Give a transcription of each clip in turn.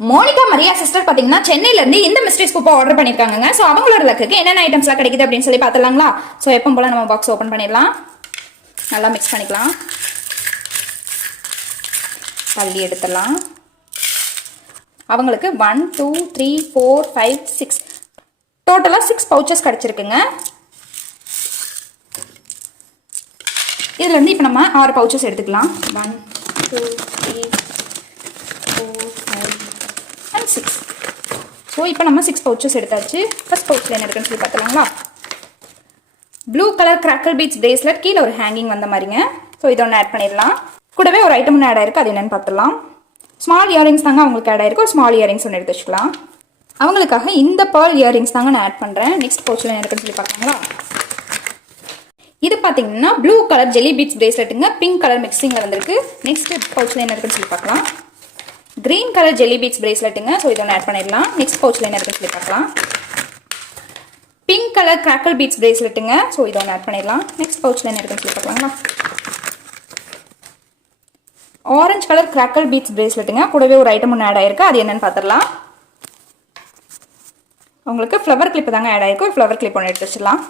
Monica Maria sister பாத்தீங்கன்னா சென்னையில இருந்து இந்த மிஸ்ட்ரி ஸ்கூப்பை ஆர்டர் பண்ணிருக்காங்க. சோ அவங்களோட லக்குக்கு என்னென்ன ஐட்டம்ஸ்லாம் கிடைக்குது அப்படின்னு சொல்லி பாத்துலாங்களா. சோ எப்பவும் போல நம்ம பாக்ஸ் ஓபன் பண்ணிடலாம். நல்லா மிக்ஸ் பண்ணிக்கலாம். தள்ளி எடுத்துடலாம். அவங்களுக்கு 1 2 3 4 5 6 டோட்டலா 6 பவுச்சஸ் கிடைச்சிருக்குங்க. இதுல இருந்து இப்போ நம்ம 6 பவுச்சஸ் எடுத்துக்கலாம். 1 2 3 4 5 and 6. ஸோ இப்போ நம்ம 6 பவுச்சஸ் எடுத்தாச்சு. ஃபர்ஸ்ட் பவுச்சில் என்ன இருக்குன்னு சொல்லி பார்த்துலாங்களா. Blue colour cracker beads bracelet, கீழே ஒரு ஹேங்கிங் வந்த மாதிரிங்க. ஸோ இதை ஒன்று ஆட் பண்ணிடலாம். கூடவே ஒரு ஐட்டம் ஒன்று ஆட் ஆயிருக்கு, அது என்னன்னு பார்த்துடலாம். ஸ்மால் இயரிங்ஸ் தாங்க அவங்களுக்கு ஆட் ஆயிருக்கு. ஒரு ஸ்மால் இயரிங்ஸ் ஒன்று எடுத்து வச்சுக்கலாம். அவங்களுக்காக இந்த பேர்ல் இயரிங்ஸ் தாங்க நான் ஆட் பண்ணுறேன். நெக்ஸ்ட் பவுச்சில் என்ன இருக்குன்னு சொல்லி பார்க்கலாங்களா. இது பார்த்தீங்கன்னா ப்ளூ கலர் ஜெல்லி பீட்ஸ் பிரேஸ்லெட்டுங்க, பிங்க் கலர் மிக்சிங்கில் வந்திருக்கு. நெக்ஸ்ட் பவுச்சில் என்ன இருக்குன்னு சொல்லி பார்க்கலாம். கிரீன் கலர் ஜெல்லி பீட்ஸ் பிரேஸ்லெட்டுங்க. ஸோ இதை ஒன்று ஆட் பண்ணிடலாம். நெக்ஸ்ட் பவுச்சில் என்ன இருக்குன்னு சொல்லி பார்க்கலாம். பிங்க் கலர் கிராக்கல் பீட்ஸ் பிரேஸ்லெட்டுங்க. ஸோ இதை ஒன்று ஆட் பண்ணிடலாம். நெக்ஸ்ட் பவுச்சில் என்ன இருக்குன்னு சொல்லி பார்க்கலாங்களா. ஆரஞ்சு கலர் கிராக்கல் பீட்ஸ் பிரேஸ்லெட்டுங்க. கூடவே ஒரு ஐட்டம் ஒன்று ஆட் ஆயிருக்கு, அது என்னன்னு பார்த்துடலாம். உங்களுக்கு ஃப்ளவர் கிளிப் தாங்க ஆட் ஆயிருக்கு. ஃப்ளவர் கிளிப் ஒன்று எடுத்து வச்சிடலாம்.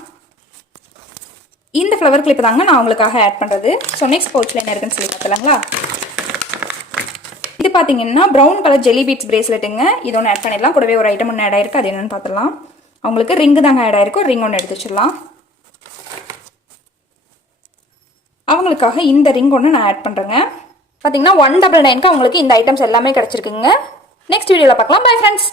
இந்த ஃப்ளவர் கிளிப் தாங்க நான் உங்களுக்காக ஆட் பண்ணுறது. ஸோ நெக்ஸ்ட் பவுச்சில் என்ன இருக்குன்னு சொல்லி பார்த்துலாங்களா. இது பார்த்தீங்கன்னா ப்ரௌன் கலர் ஜெல்லி பீட்ஸ் பிரேஸ்லெட்டுங்க. இது ஒன்று ஆட் பண்ணிடலாம். கூடவே ஒரு ஐட்டம் ஒன்று ஆட் ஆயிருக்கு, அது என்னன்னு பார்த்துடலாம். அவங்களுக்கு ரிங்கு தாங்க ஆட் ஆயிருக்கு. ரிங் ஒன்று எடுத்து வச்சிடலாம். அவங்களுக்காக இந்த ரிங் ஒன்று நான் ஆட் பண்ணுறேங்க. பார்த்தீங்கன்னா 199க்கு அவங்களுக்கு இந்த ஐட்டம்ஸ் எல்லாமே கிடச்சிருக்குங்க. நெக்ஸ்ட் வீடியோவில் பார்க்கலாம். Bye friends.